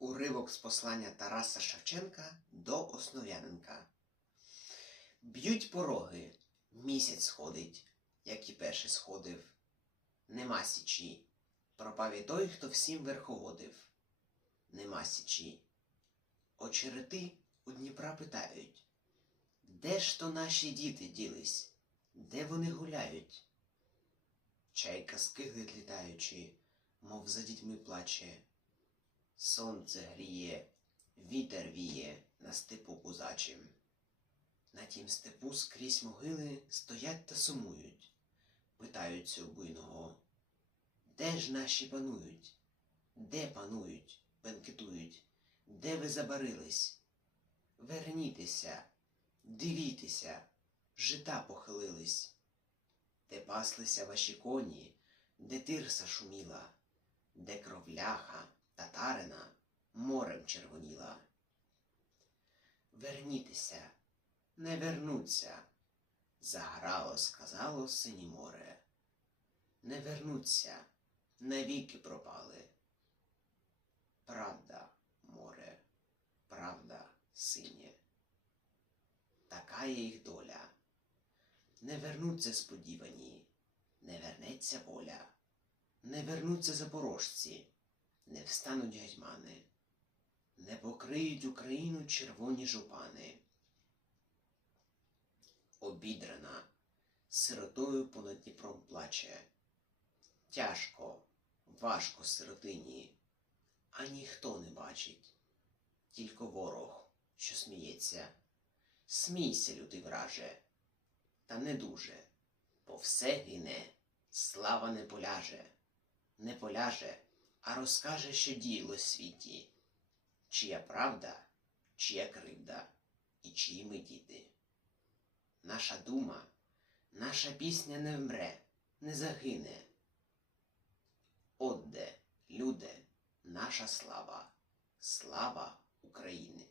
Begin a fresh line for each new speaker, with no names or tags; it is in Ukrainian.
Уривок з послання Тараса Шевченка до Основ'яненка. Б'ють пороги, місяць сходить, як і перший сходив. Нема січі, пропав і той, хто всім верховодив. Нема січі. Очерети у Дніпра питають, де ж то наші діти ділись, де вони гуляють? Чайка скиглить літаючи, мов за дітьми плаче. Сонце гріє, вітер віє на степу кузачим. На тім степу скрізь могили стоять та сумують, питаються буйного. Де ж наші панують? Де панують, бенкетують? Де ви забарились? Вернітеся, дивітеся, жита похилились. Де паслися ваші коні, де тирса шуміла, де кровляха, татарина морем червоніла. Вернітеся, не вернуться, заграло, сказало сині море. Не вернуться, навіки пропали. Правда, море, правда, синє. Така є їх доля. Не вернуться сподівані, не вернеться воля, не вернуться запорожці, не встануть гетьмани, не покриють Україну червоні жупани. Обідрана, сиротою понад Дніпром плаче. Тяжко, важко сиротині, а ніхто не бачить, тільки ворог, що сміється. Смійся, лютий враже, та не дуже, бо все гине, слава не поляже, не поляже, а розкаже, що діяло світі, чия правда, чия кривда і чиї ми діти. Наша дума, наша пісня не вмре, не загине. От де, люде, наша слава, слава України.